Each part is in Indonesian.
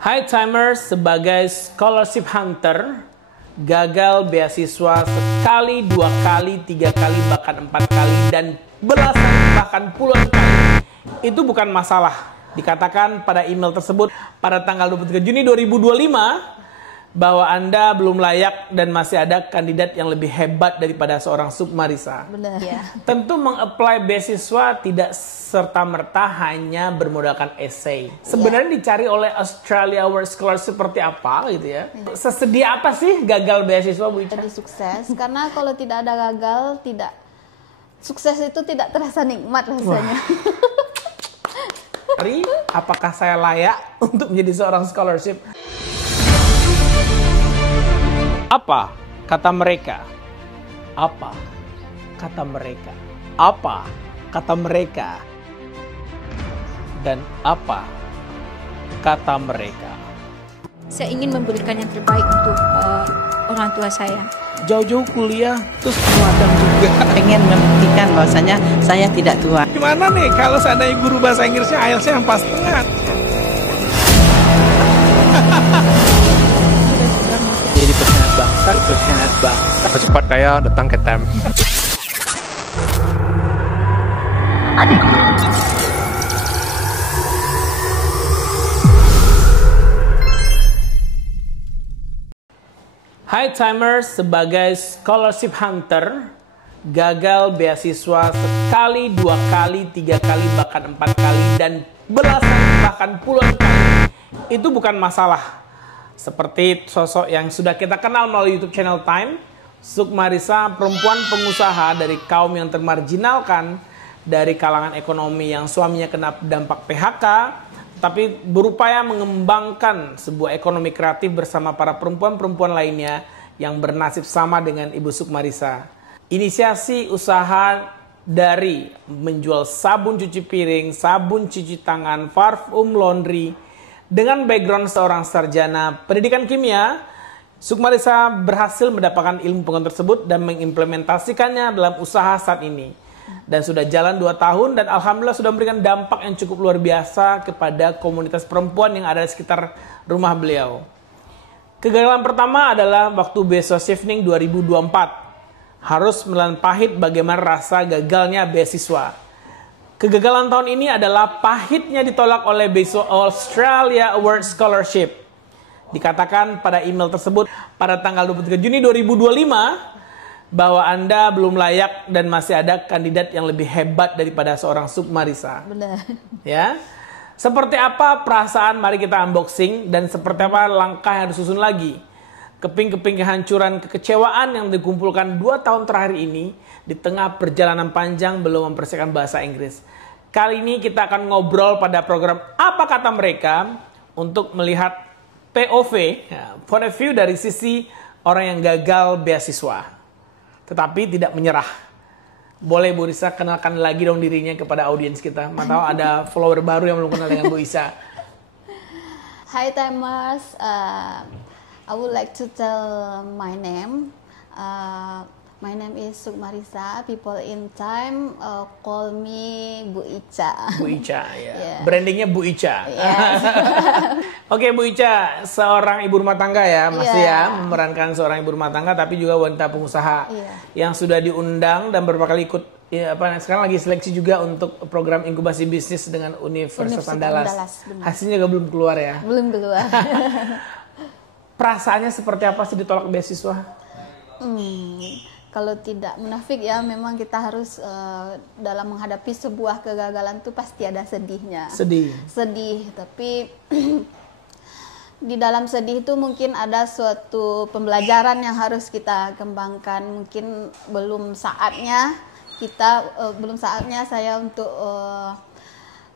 Hai Timers, sebagai scholarship hunter, gagal beasiswa sekali, 2 kali, 3 kali, bahkan 4 kali, dan belasan bahkan puluhan kali, itu bukan masalah. Dikatakan pada email tersebut pada tanggal 23 Juni 2025 bahwa Anda belum layak dan masih ada kandidat yang lebih hebat daripada seorang Sukmarisa. Benar. Ya. Tentu mengapply beasiswa tidak serta-merta hanya bermodalkan essay. Sebenarnya dicari oleh Australia World Scholarship seperti apa gitu ya. Sesedia apa sih gagal beasiswa, Bu Ica? Jadi sukses, karena kalau tidak ada gagal, sukses itu tidak terasa nikmat rasanya. Hari, apakah saya layak untuk menjadi seorang scholarship? Apa kata mereka? Apa kata mereka? Apa kata mereka? Dan apa kata mereka? Saya ingin memberikan yang terbaik untuk orang tua saya. Jauh-jauh kuliah, terus magang juga. Pengen membuktikan bahwasanya saya tidak tua. Gimana nih kalau seandainya guru bahasa Inggrisnya IELTS-nya yang pas tengah? Jadi pengkhianat bangsa. Cepat kaya datang ke TEM. Hai Timers, sebagai scholarship hunter, gagal beasiswa sekali, 2 kali, 3 kali, bahkan 4 kali, dan belasan bahkan puluhan kali, itu bukan masalah. Seperti sosok yang sudah kita kenal melalui YouTube channel Time, Sukmarisa, perempuan pengusaha dari kaum yang termarginalkan dari kalangan ekonomi yang suaminya kena dampak PHK, tapi berupaya mengembangkan sebuah ekonomi kreatif bersama para perempuan-perempuan lainnya yang bernasib sama dengan Ibu Sukmarisa. Inisiasi usaha dari menjual sabun cuci piring, sabun cuci tangan, parfum, laundry, dengan background seorang sarjana pendidikan kimia, Sukmarisa berhasil mendapatkan ilmu pengetahuan tersebut dan mengimplementasikannya dalam usaha saat ini. Dan sudah jalan 2 tahun dan alhamdulillah sudah memberikan dampak yang cukup luar biasa kepada komunitas perempuan yang ada di sekitar rumah beliau. Kegagalan pertama adalah waktu beasiswa Chevening 2024. Harus menelan pahit bagaimana rasa gagalnya beasiswa. Kegagalan tahun ini adalah pahitnya ditolak oleh beasiswa Australia Award Scholarship. Dikatakan pada email tersebut pada tanggal 23 Juni 2025 bahwa Anda belum layak dan masih ada kandidat yang lebih hebat daripada seorang Sukmarisa. Benar. Ya. Seperti apa perasaan, mari kita unboxing, dan seperti apa langkah yang disusun lagi. Keping-keping kehancuran, kekecewaan yang dikumpulkan 2 tahun terakhir ini di tengah perjalanan panjang belum mempersiapkan bahasa Inggris. Kali ini kita akan ngobrol pada program Apa Kata Mereka untuk melihat POV, ya, point of view dari sisi orang yang gagal beasiswa, tetapi tidak menyerah. Boleh Bu Risa kenalkan lagi dong dirinya kepada audiens kita. Mantau ada follower baru yang belum kenal dengan Bu Isa. Hi Timers, I would like to tell my name. My name is Sukmarisa. People in Time call me Bu Ica. Bu Ica, ya. Yeah. Brandingnya Bu Ica. Yes. Oke, Bu Ica, seorang ibu rumah tangga ya, masih Yeah. ya, memerankan seorang ibu rumah tangga, tapi juga wanita pengusaha yang sudah diundang dan beberapa kali ikut. Ya, sekarang lagi seleksi juga untuk program inkubasi bisnis dengan Universitas Andalas. Hasilnya juga belum keluar ya? Belum keluar. Perasaannya seperti apa sih ditolak beasiswa? Kalau tidak munafik ya, memang kita harus dalam menghadapi sebuah kegagalan itu pasti ada sedihnya. Sedih, tapi di dalam sedih itu mungkin ada suatu pembelajaran yang harus kita kembangkan. Mungkin belum saatnya saya untuk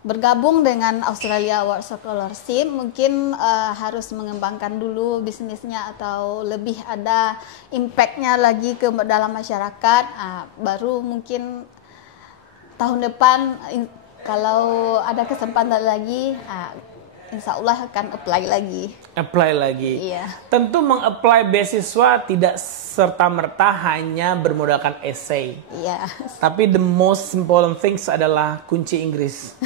bergabung dengan Australia Award Scholarship. Mungkin harus mengembangkan dulu bisnisnya atau lebih ada impactnya lagi ke dalam masyarakat. Baru mungkin tahun depan kalau ada kesempatan lagi, insya Allah akan apply lagi. Iya. Tentu mengapply beasiswa tidak serta-merta hanya bermodalkan essay. Iya. Tapi the most important things adalah kunci Inggris.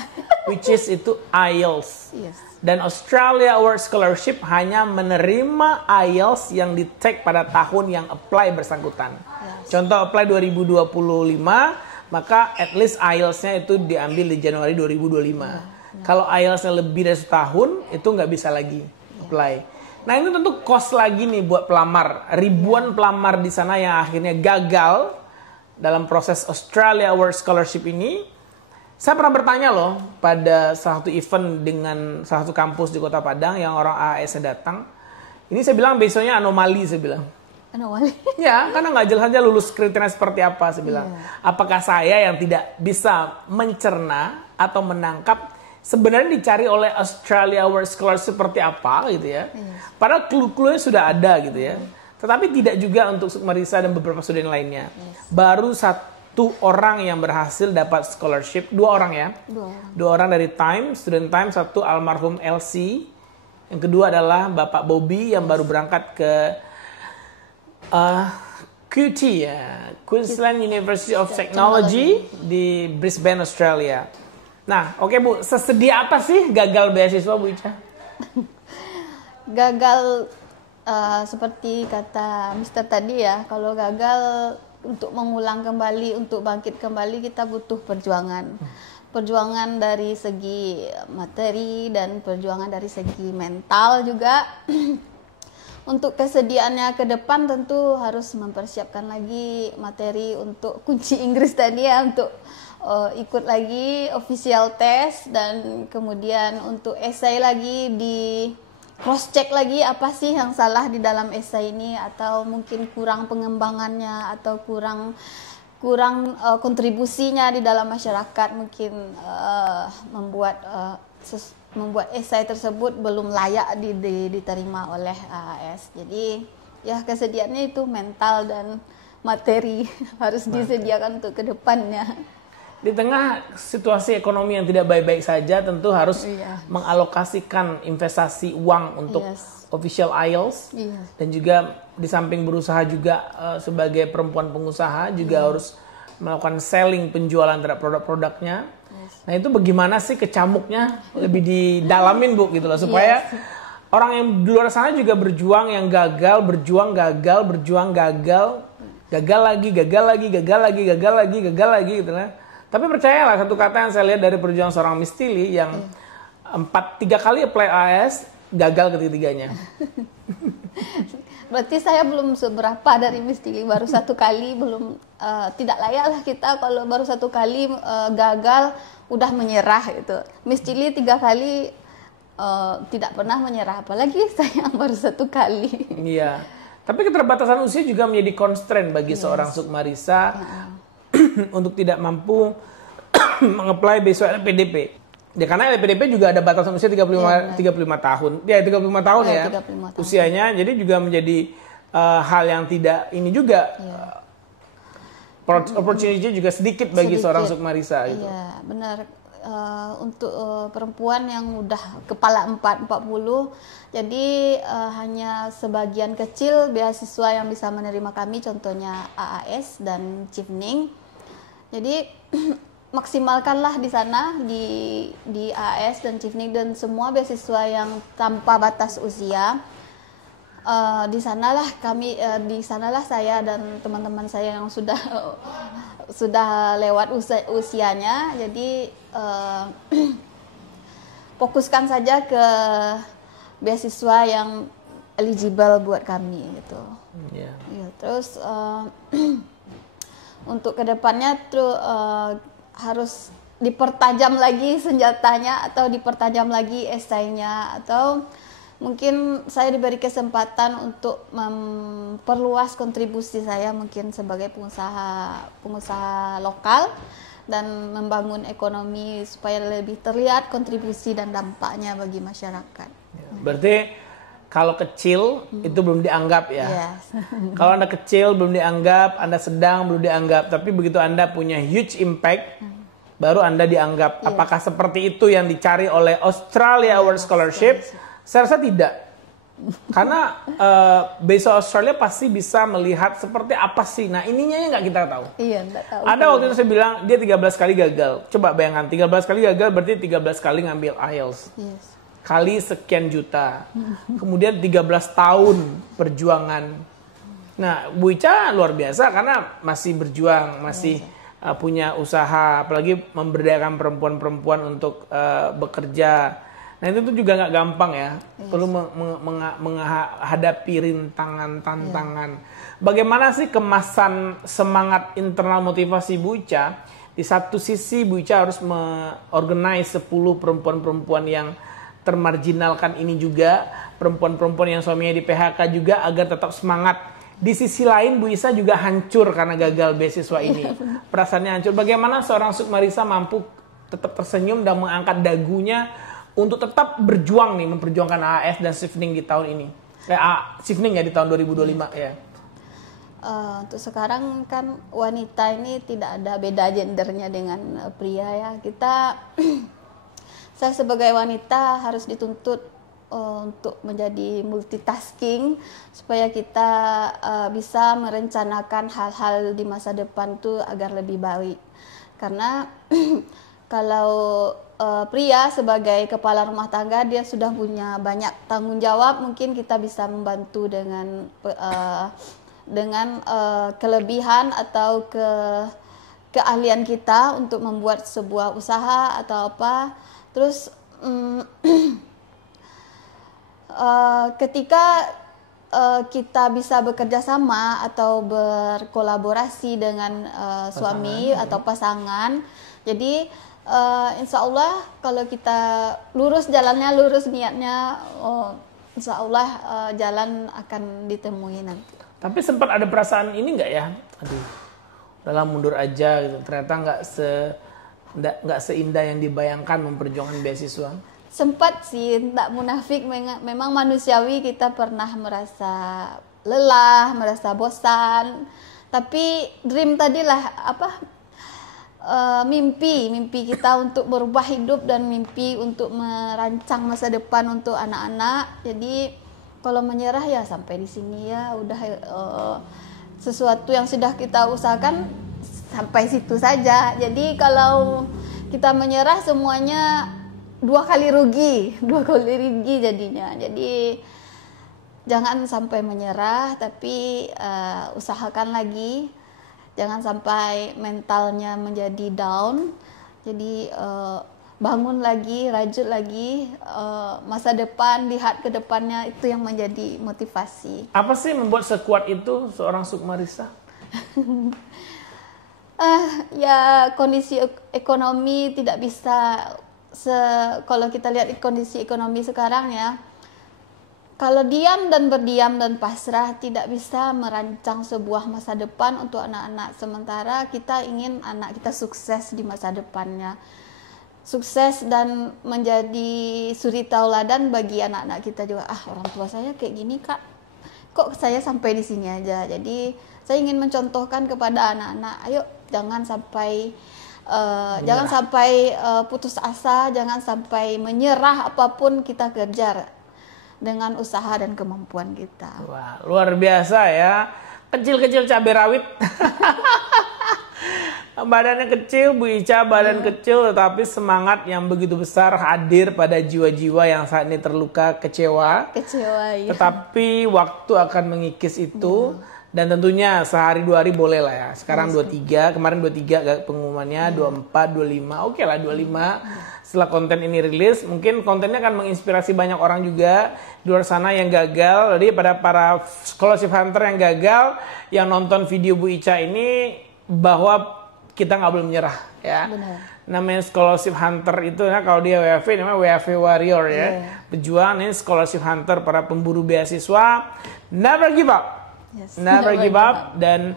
which is itu IELTS. Yes. Dan Australia Award Scholarship hanya menerima IELTS yang di-take pada tahun yang apply bersangkutan. Yes. Contoh apply 2025, maka at least IELTS-nya itu diambil di Januari 2025. Kalau IELTS-nya lebih dari setahun, itu nggak bisa lagi apply. Nah ini tentu cost lagi nih buat pelamar. Ribuan pelamar di sana yang akhirnya gagal dalam proses Australia Award Scholarship ini. Saya pernah bertanya loh pada salah satu event dengan salah satu kampus di Kota Padang yang orang AAS-nya datang. Ini saya bilang besoknya anomali, saya bilang. Anomali? Ya, karena nggak jelas saja lulus kriteria seperti apa, saya bilang. Apakah saya yang tidak bisa mencerna atau menangkap sebenarnya dicari oleh Australia Award Scholarship seperti apa gitu ya. Padahal clue-cluenya sudah ada gitu ya. Tetapi tidak juga untuk Sukmarisa dan beberapa student lainnya. Baru satu orang yang berhasil dapat scholarship, 2 orang ya. 2 orang dari Time, student Time, satu almarhum LC. Yang kedua adalah Bapak Bobby yang baru berangkat ke QT ya, Queensland University of Technology di Brisbane, Australia. Nah, oke Bu, sesedia apa sih gagal beasiswa Bu Ica? Gagal seperti kata Mister tadi ya, kalau gagal untuk mengulang kembali, untuk bangkit kembali kita butuh perjuangan. Perjuangan dari segi materi dan perjuangan dari segi mental juga. Untuk kesediaannya ke depan tentu harus mempersiapkan lagi materi untuk kunci Inggris tadi ya, untuk ikut lagi official test, dan kemudian untuk esai lagi di cross check lagi apa sih yang salah di dalam esai ini, atau mungkin kurang pengembangannya atau kurang kontribusinya di dalam masyarakat, mungkin membuat esai tersebut belum layak diterima oleh AAS. Jadi ya kesediaannya itu mental dan materi harus disediakan untuk kedepannya. Di tengah situasi ekonomi yang tidak baik-baik saja, tentu harus mengalokasikan investasi uang untuk official IELTS, dan juga di samping berusaha juga sebagai perempuan pengusaha juga harus melakukan selling, penjualan terhadap produk-produknya. Nah itu bagaimana sih kecamuknya lebih didalamin Bu gitu loh, supaya orang yang di luar sana juga berjuang, yang gagal, berjuang gagal, berjuang gagal, gagal lagi gitu lah. Tapi percayalah, satu kata yang saya lihat dari perjuangan seorang Miss Tilly yang 3 kali apply AS, gagal ketiga-tiganya. Berarti saya belum seberapa dari Miss Tilly, baru 1 kali, belum tidak layak lah kita kalau baru 1 kali gagal udah menyerah gitu. Miss Tilly 3 kali tidak pernah menyerah, apalagi saya baru 1 kali. Iya. Tapi keterbatasan usia juga menjadi constraint bagi seorang Sukmarisa untuk tidak mampu mengapply besok LPDP. Ya karena LPDP juga ada batasan usia 35 tahun. Ya 35 tahun ya. 35 tahun. Usianya, jadi juga menjadi hal yang tidak ini juga opportunity juga sedikit bagi seorang Sukmarisa gitu. Iya, benar. Untuk perempuan yang udah kepala 40, jadi hanya sebagian kecil beasiswa yang bisa menerima kami, contohnya AAS dan Chevening. Jadi maksimalkanlah di sana, di AAS dan Chevening dan semua beasiswa yang tanpa batas usia. Di sanalah saya dan teman-teman saya yang sudah lewat usianya. Jadi fokuskan saja ke beasiswa yang eligible buat kami gitu. Ya, terus untuk kedepannya harus dipertajam lagi senjatanya, atau dipertajam lagi esainya, atau mungkin saya diberi kesempatan untuk memperluas kontribusi saya mungkin sebagai pengusaha lokal dan membangun ekonomi supaya lebih terlihat kontribusi dan dampaknya bagi masyarakat. Berarti kalau kecil itu belum dianggap ya. Yes. Kalau Anda kecil belum dianggap, Anda sedang belum dianggap, tapi begitu Anda punya huge impact baru Anda dianggap. Yes. Apakah seperti itu yang dicari oleh Australia Award Scholarship? Saya rasa tidak. Karena besok Australia pasti bisa melihat seperti apa sih. Nah ininya yang nggak kita tahu. Iya, nggak tahu. Ada waktu itu saya bilang dia 13 kali gagal. Coba bayangkan 13 kali gagal berarti 13 kali ngambil IELTS. Yes. Kali sekian juta. Kemudian 13 tahun perjuangan. Nah Bu Ica luar biasa karena masih berjuang, masih punya usaha. Apalagi memberdayakan perempuan-perempuan untuk bekerja. Nah itu tuh juga nggak gampang ya, perlu menghadapi rintangan, tantangan. Bagaimana sih kemasan semangat internal motivasi Bu Ica? Di satu sisi Bu Ica harus mengorganize 10 perempuan-perempuan yang termarginalkan ini juga, perempuan-perempuan yang suaminya di PHK juga agar tetap semangat. Di sisi lain Bu Ica juga hancur karena gagal beasiswa ini. Perasaannya hancur. Bagaimana seorang Sukmarisa mampu tetap tersenyum dan mengangkat dagunya untuk tetap berjuang nih, memperjuangkan AAS dan Sifning di tahun ini. Sifning ya di tahun 2025 ya. Untuk sekarang kan wanita ini tidak ada beda gendernya dengan pria ya. Saya sebagai wanita harus dituntut untuk menjadi multitasking supaya kita bisa merencanakan hal-hal di masa depan tuh agar lebih baik. Karena kalau pria sebagai kepala rumah tangga dia sudah punya banyak tanggung jawab, mungkin kita bisa membantu dengan kelebihan atau keahlian kita untuk membuat sebuah usaha atau apa. Terus ketika kita bisa bekerja sama atau berkolaborasi dengan suami atau pasangan, jadi insya Allah kalau kita lurus jalannya, lurus niatnya, insya Allah jalan akan ditemui nanti. Tapi sempat ada perasaan ini nggak ya? Aduh, udahlah mundur aja gitu. Ternyata nggak seindah yang dibayangkan memperjuangkan beasiswa. Sempat sih, tak munafik, memang manusiawi kita pernah merasa lelah, merasa bosan. Tapi dream tadilah mimpi kita untuk berubah hidup dan mimpi untuk merancang masa depan untuk anak-anak. Jadi kalau menyerah ya sampai di sini ya udah, sesuatu yang sudah kita usahakan sampai situ saja. Jadi kalau kita menyerah semuanya dua kali rugi jadinya. Jadi jangan sampai menyerah, tapi usahakan lagi. Jangan sampai mentalnya menjadi down. Jadi bangun lagi, rajut lagi, masa depan, lihat ke depannya, itu yang menjadi motivasi. Apa sih membuat sekuat itu seorang Sukmarisa? Ya kondisi ekonomi tidak bisa, kalau kita lihat kondisi ekonomi sekarang ya, kalau diam dan berdiam dan pasrah tidak bisa merancang sebuah masa depan untuk anak-anak. Sementara kita ingin anak kita sukses di masa depannya. Sukses dan menjadi suri tauladan bagi anak-anak kita juga. Orang tua saya kayak gini kak, kok saya sampai di sini aja. Jadi saya ingin mencontohkan kepada anak-anak, ayo jangan sampai putus asa, jangan sampai menyerah, apapun kita kejar dengan usaha dan kemampuan kita. Wah, luar biasa ya. Kecil-kecil cabai rawit. Badannya kecil, Bu Ica badan kecil, tetapi semangat yang begitu besar hadir pada jiwa-jiwa yang saat ini terluka, kecewa. Iya. Tetapi waktu akan mengikis itu. Dan tentunya sehari 2 hari boleh lah ya. Sekarang 23, kemarin 23 pengumumannya, 24, 25. Oke lah 25. Setelah konten ini rilis, mungkin kontennya akan menginspirasi banyak orang juga di luar sana yang gagal. Jadi pada para scholarship hunter yang gagal, yang nonton video Bu Ica ini, bahwa kita nggak boleh menyerah ya. Benar. Namanya scholarship hunter itu ya, kalau dia WFV namanya WFV warrior ya. Pejuang ini scholarship hunter, para pemburu beasiswa. Never give up. Yes. Never give up, dan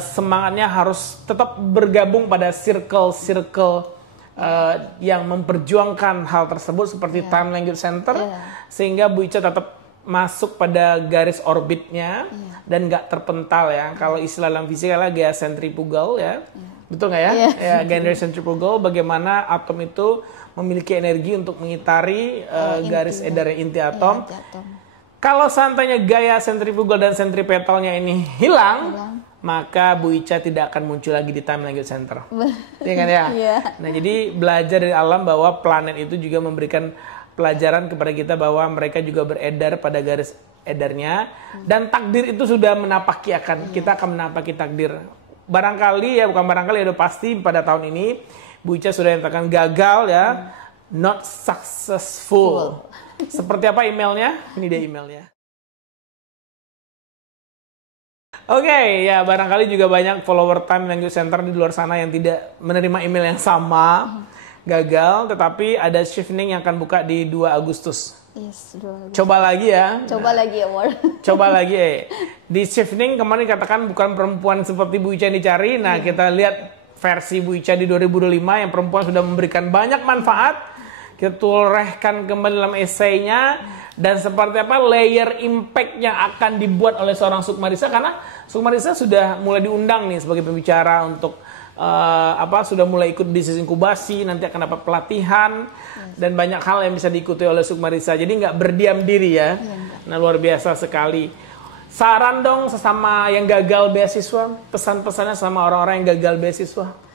semangatnya harus tetap bergabung pada circle yang memperjuangkan hal tersebut seperti Time Language Center, sehingga Bu Ica tetap masuk pada garis orbitnya dan nggak terpental ya. Kalau istilah dalam fisika adalah gaya centrifugal ya. Betul nggak ya? Ya, gaya centrifugal, bagaimana atom itu memiliki energi untuk mengitari garis edar inti atom. Kalau seandainya gaya sentrifugal dan sentripetalnya ini hilang, maka Bu Ica tidak akan muncul lagi di timeline Youth Center. Iya kan ya? Iya. Nah, jadi belajar dari alam bahwa planet itu juga memberikan pelajaran kepada kita bahwa mereka juga beredar pada garis edarnya, dan takdir itu sudah menapaki kita akan menapaki takdir. Barangkali ya, bukan barangkali, udah pasti pada tahun ini Bu Ica sudah nyatakan gagal ya, not successful. Seperti apa emailnya? Ini dia emailnya. Oke, ya barangkali juga banyak follower Time Language Center di luar sana yang tidak menerima email yang sama, gagal, tetapi ada shifting yang akan buka di 2 Agustus. Yes, 2 Agustus. Coba lagi ya. Coba lagi award. Coba lagi. Di shifting kemarin katakan bukan perempuan seperti Bu Ica yang dicari. Nah, kita lihat versi Bu Ica di 2025 yang perempuan sudah memberikan banyak manfaat. Kita torehkan kembali dalam esainya, dan seperti apa layer impact yang akan dibuat oleh seorang Sukmarisa, karena Sukmarisa sudah mulai diundang nih sebagai pembicara untuk sudah mulai ikut bisnis inkubasi, nanti akan dapat pelatihan dan banyak hal yang bisa diikuti oleh Sukmarisa. Jadi nggak berdiam diri ya. Nah, luar biasa sekali. Saran dong sesama yang gagal beasiswa, pesan-pesannya sama orang-orang yang gagal beasiswa.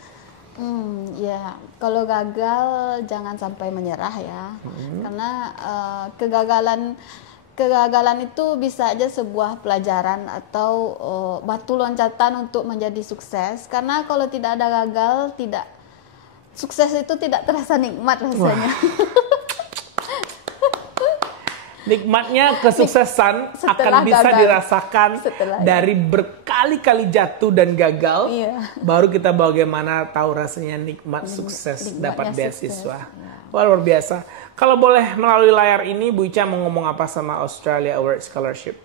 Ya, kalau gagal jangan sampai menyerah ya, karena kegagalan itu bisa aja sebuah pelajaran atau batu loncatan untuk menjadi sukses. Karena kalau tidak ada gagal, sukses itu tidak terasa nikmat rasanya. Nikmatnya kesuksesan akan bisa dirasakan dari berkali-kali jatuh dan gagal. Baru kita bagaimana tahu rasanya nikmat sukses dapat beasiswa. Wah, luar biasa. Kalau boleh melalui layar ini, Bu Ica mau ngomong apa sama Australia Award Scholarship?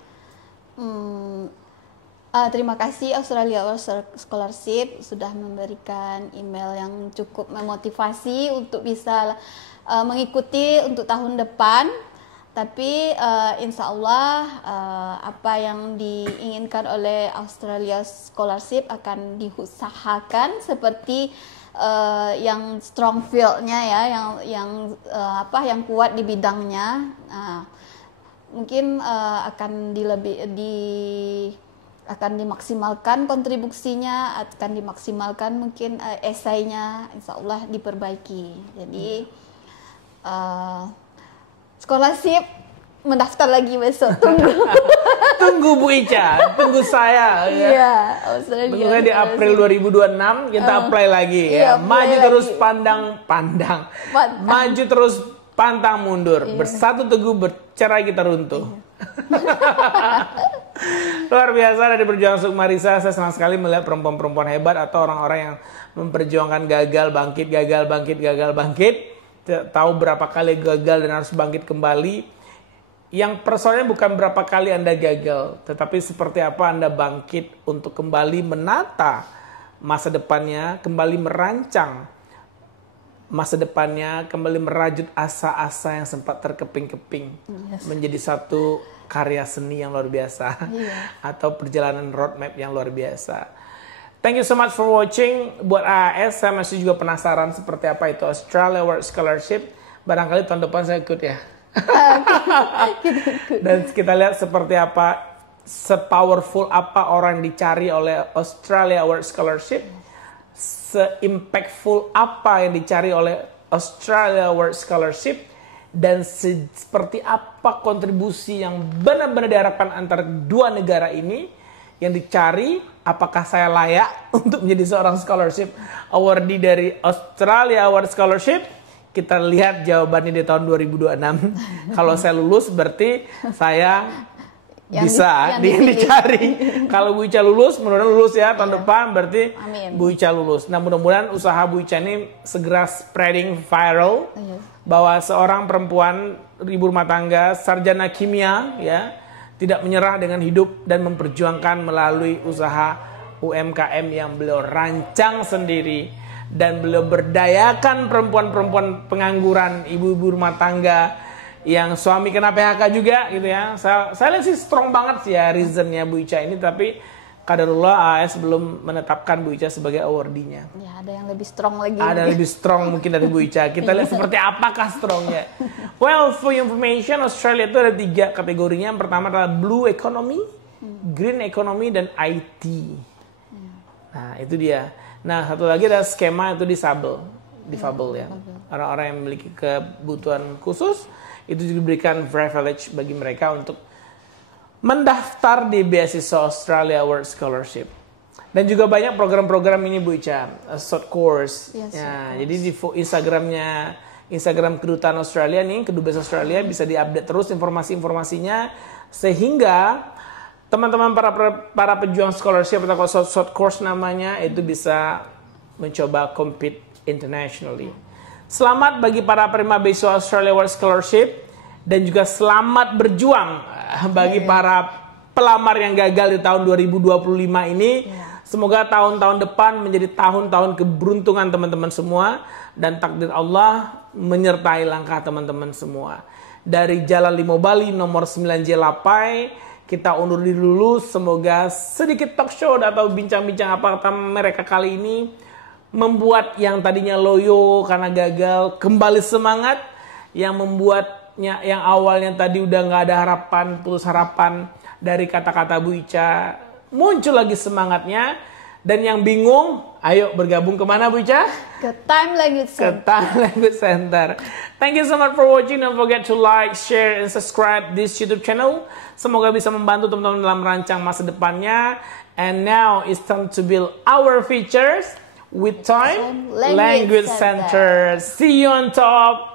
Terima kasih Australia Award Scholarship sudah memberikan email yang cukup memotivasi untuk bisa mengikuti untuk tahun depan. Tapi insya Allah apa yang diinginkan oleh Australia Scholarship akan diusahakan seperti yang strong field-nya ya, yang kuat di bidangnya. Mungkin akan dimaksimalkan kontribusinya, akan dimaksimalkan mungkin esainya, insya Allah diperbaiki. Jadi scholarship mendaftar lagi besok. Tunggu Bu Ica, tunggu saya. Iya, Tunggu di April 2026 kita apply lagi ya. Maju terus pandang. Maju terus pantang mundur. Bersatu teguh, bercerai kita runtuh. Luar biasa dari perjuangan Sukmarisa. Saya senang sekali melihat perempuan-perempuan hebat atau orang-orang yang memperjuangkan gagal bangkit. Tahu berapa kali gagal dan harus bangkit kembali. Yang persoalannya bukan berapa kali Anda gagal, tetapi seperti apa Anda bangkit untuk kembali menata masa depannya, kembali merancang masa depannya, kembali merajut asa-asa yang sempat terkeping-keping menjadi satu karya seni yang luar biasa atau perjalanan roadmap yang luar biasa. Thank you so much for watching. Buat AAS, saya masih juga penasaran seperti apa itu Australia Award Scholarship. Barangkali tahun depan saya ikut ya. Dan kita lihat seperti apa, se-powerful apa orang dicari oleh Australia Award Scholarship, se-impactful apa yang dicari oleh Australia Award Scholarship, dan seperti apa kontribusi yang benar-benar diharapkan antara dua negara ini yang dicari. Apakah saya layak untuk menjadi seorang scholarship awardee dari Australia Award Scholarship? Kita lihat jawabannya di tahun 2026. Kalau saya lulus berarti saya bisa dicari. Kalau Bu Ica lulus, mudah-mudahan lulus ya tahun depan, berarti Bu Ica lulus. Nah, mudah-mudahan usaha Bu Ica ini segera spreading viral bahwa seorang perempuan ibu rumah tangga, sarjana kimia ya, tidak menyerah dengan hidup dan memperjuangkan melalui usaha UMKM yang beliau rancang sendiri, dan beliau berdayakan perempuan-perempuan pengangguran, ibu-ibu rumah tangga yang suami kena PHK juga gitu ya. Saya lihat sih strong banget sih ya reasonnya Bu Ica ini, tapi Qadarullah AS belum menetapkan Bu Ica sebagai awardinya. Ya, ada yang lebih strong lagi. Ada lebih strong mungkin dari Bu Ica. Kita lihat seperti apakah strongnya. Well, for your information, Australia itu ada 3 kategorinya. Yang pertama adalah Blue Economy, Green Economy, dan IT. Nah, itu dia. Nah, satu lagi ada skema itu difabel ya. Orang-orang yang memiliki kebutuhan khusus itu juga diberikan privilege bagi mereka untuk mendaftar di beasiswa Australia Award Scholarship. Dan juga banyak program-program ini Bu Ica, short course. Yes, Ya, jadi di Instagram Kedutaan Australia nih, Kedubes Australia bisa diupdate terus informasi-informasinya sehingga teman-teman para pejuang scholarship atau short course namanya itu bisa mencoba compete internationally. Selamat bagi para penerima beasiswa Australia Award Scholarship dan juga selamat berjuang bagi para pelamar yang gagal di tahun 2025 ini. Semoga tahun-tahun depan menjadi tahun-tahun keberuntungan teman-teman semua dan takdir Allah menyertai langkah teman-teman semua. Dari Jalan Limo Bali nomor 9J Lapai, kita undur diri dulu. Semoga sedikit talk show atau bincang-bincang apa kata mereka kali ini membuat yang tadinya loyo karena gagal kembali semangat, yang membuatnya yang awalnya tadi udah nggak ada harapan, putus harapan dari kata-kata Bu Ica, muncul lagi semangatnya. Dan yang bingung, ayo bergabung kemana Bu Ica? Ke Time Language Center. Ke Time Language Center. Thank you so much for watching. Don't forget to like, share, and subscribe this YouTube channel. Semoga bisa membantu teman-teman dalam merancang masa depannya. And now it's time to build our futures with Time Language Center. See you on top.